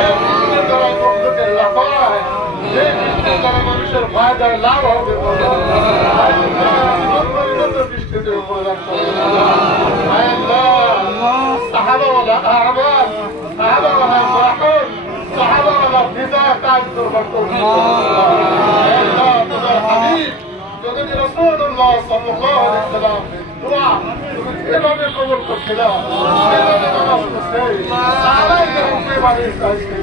এই বৃষ্টির দ্বারা বন্ধুকে লাফায়, এই বৃষ্টির দ্বারা মানুষের ফায়দায় লাভ হবে বৃষ্টিতে উপরে রাখতে সাহাবাওয়ালা আহবাব, সাহাবাওয়ালা বাহন, সাহাবাওয়ালা ফিদা কাজ করবার যদি রাসূলুল্লাহ সাল্লাল্লাহু আলাইহি ওয়াসাল্লাম দোয়া এভাবে কবুল করছিলাম, এভাবে নামাজ পড়ছে, সাহাবায়ে কেরাম এভাবে চাইছে,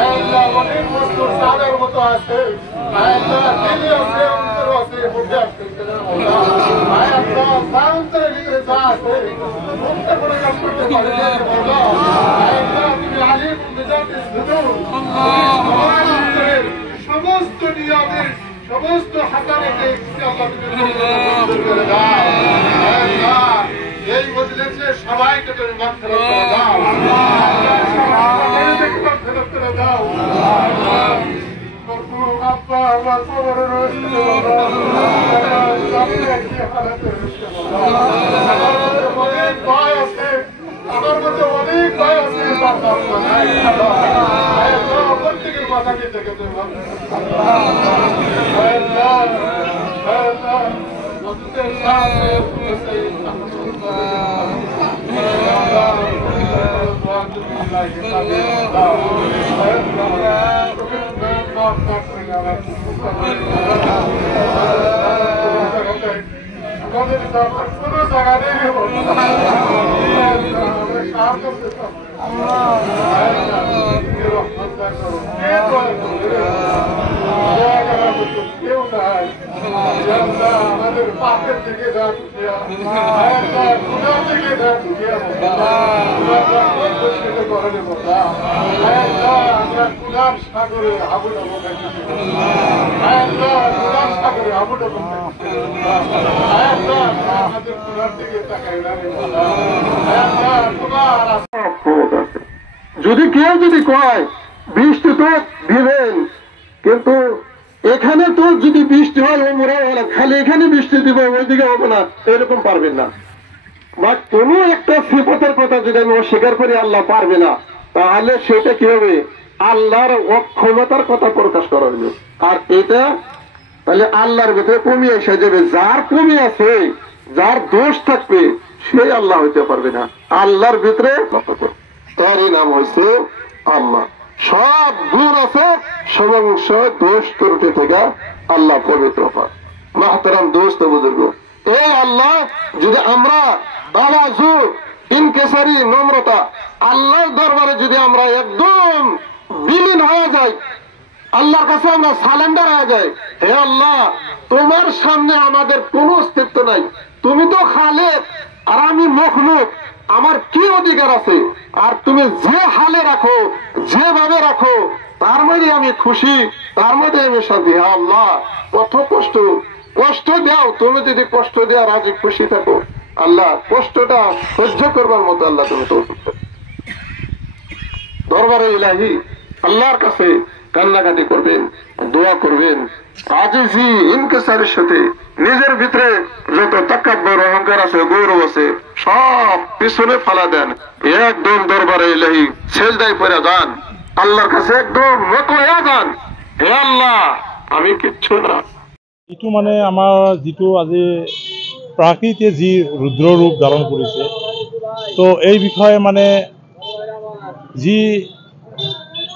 আল্লাহ অনেক মজদুর সাহাবার মতো আছে, আল্লাহ দিলে আছে, অন্তর আছে, বুঝে আসছে আল্লাহ সাউন্ডের ভিতরে যা আছে মুক্ত করে কাজ করতে পারে আল্লাহ তুমি আলিম বিজাতিস হুজুর সমস্ত নিয়ামের সমস্ত হাকারাতে এই মজলিসে সবাইকে তুমি মাগফিরাত করে দাও, মাগফিরাত করে দাও। আব্বা আমার কবরে রয়েছে অনেক ভয় আছে, আমার মধ্যে অনেক ভয় আছে, প্রত্যেকের মাথা নিয়ে থেকে কোনো জায়গা নেই কেউ নাই আমাদের পাপের থেকে আমরা কুলার সাগরে আবু ডাবো সাগরে আবু ডাবো আমাদের কুলার দিকে তাকাই না। যদি কেউ যদি কয় বৃষ্টি তো দিবেন, কিন্তু এখানে তো যদি বৃষ্টি হয় ওমরা হলো খালি এখানে বৃষ্টি দিব ওইদিকে হবে না, এরকম পারবেন না। বা কোনো একটা সিফাতের কথা যদি আমি অস্বীকার করি আল্লাহ পারবে না, তাহলে সেটা কি হবে? আল্লাহর অক্ষমতার কথা প্রকাশ করা হবে। আর এটা তাহলে আল্লাহর ভিতরে কমিয়ে এসে যাবে। যার কমি আছে, যার দোষ থাকবে, সে আল্লাহ হইতে পারবে না। আল্লাহর ভিতরে তারই নাম হয়েছে আল্লাহ। সব গুণ আছে, সমংশ দোষ ত্রুটি থেকে আল্লাহ পবিত্র পায়। মাহতারাম দোস্ত বুজুর্গ, এই আল্লাহ যদি আমরা তাওয়াজু ইনকিসারি নম্রতা আল্লাহর দরবারে যদি আমরা একদম বিলীন হয়ে যাই, আল্লাহর কাছে আমরা সারেন্ডার হয়ে যাই, হে আল্লাহ তোমার সামনে আমাদের কোনো অস্তিত্ব নাই, তুমি তো খালেক আর আমি মখলুক, আমার কি অধিকার আছে? আর তুমি যে হালে রাখো, যেভাবে রাখো, তার মধ্যে আমি খুশি, তার মধ্যে আমি শান্তি। হে আল্লাহ কত কষ্ট, কষ্ট দাও, তুমি যদি কষ্ট দেওয়া রাজি খুশি থাকো, আল্লাহ কষ্টটা সহ্য করবার মতো আল্লাহ তুমি তৌফিক দাও। দরবারে ইলাহি আল্লাহর কাছে কান্নাকাটি করবেন, দোয়া করবেন, আজিজি ইনকিসারের সাথে নিজের ভিতরে যত তাকাব্বুর অহংকার আছে, গৌরব আছে, সব পিছনে ফালা দেন, একদম দরবারে ইলাহি সেজদায় পড়ে যান, আল্লাহর কাছে একদম নত হয়ে যান। হে আল্লাহ আমি কিচ্ছু না। এইটো মানে আমাৰ যিটো আজি প্ৰাকৃতিয়ে যি ৰুদ্ৰ ৰূপ ধাৰণ কৰিছে, তো এই বিষয়ে মানে যি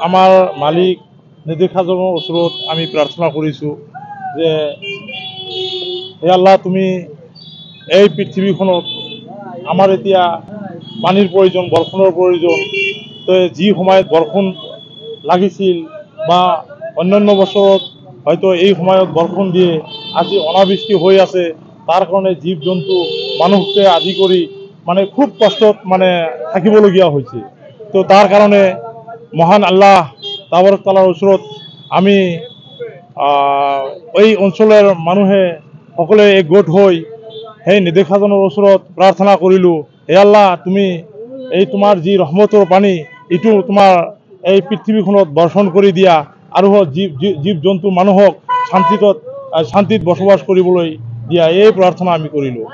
আমাৰ মালিক নিৰ্দেশাজনৰ ওচৰত আমি প্ৰাৰ্থনা কৰিছোঁ যে হে আল্লাহ তুমি এই পৃথিৱীখনত আমাৰ এতিয়া পানীৰ প্ৰয়োজন, বৰষুণৰ প্ৰয়োজন। তো যি সময়ত বৰষুণ লাগিছিল বা অন্যান্য বছৰত হয়তো এই সময়ত বৰষুণ দিয়ে, আজি অনাবৃষ্টি হৈ আছে, তাৰ কাৰণে জীৱ জন্তু মানুহকে আদি কৰি মানে খুব কষ্টত মানে থাকিবলগীয়া হৈছে। তো তাৰ কাৰণে মহান আল্লাহ তাবাৰক তাআলাৰ ওচৰত আমি এই অঞ্চলৰ মানুহে সকলোৱে একগোট হৈ সেই নিৰ্দেশাজনৰ ওচৰত প্ৰাৰ্থনা কৰিলোঁ, হে আল্লাহ তুমি এই তোমাৰ যি ৰহমতৰ পানী এইটো তোমাৰ এই পৃথিৱীখনত বৰ্ষণ কৰি দিয়া, আৰু জীৱ জন্তু মানুহক শান্তিত বসবাস কৰিবলৈ দিয়া, এই প্ৰাৰ্থনা আমি কৰিলোঁ।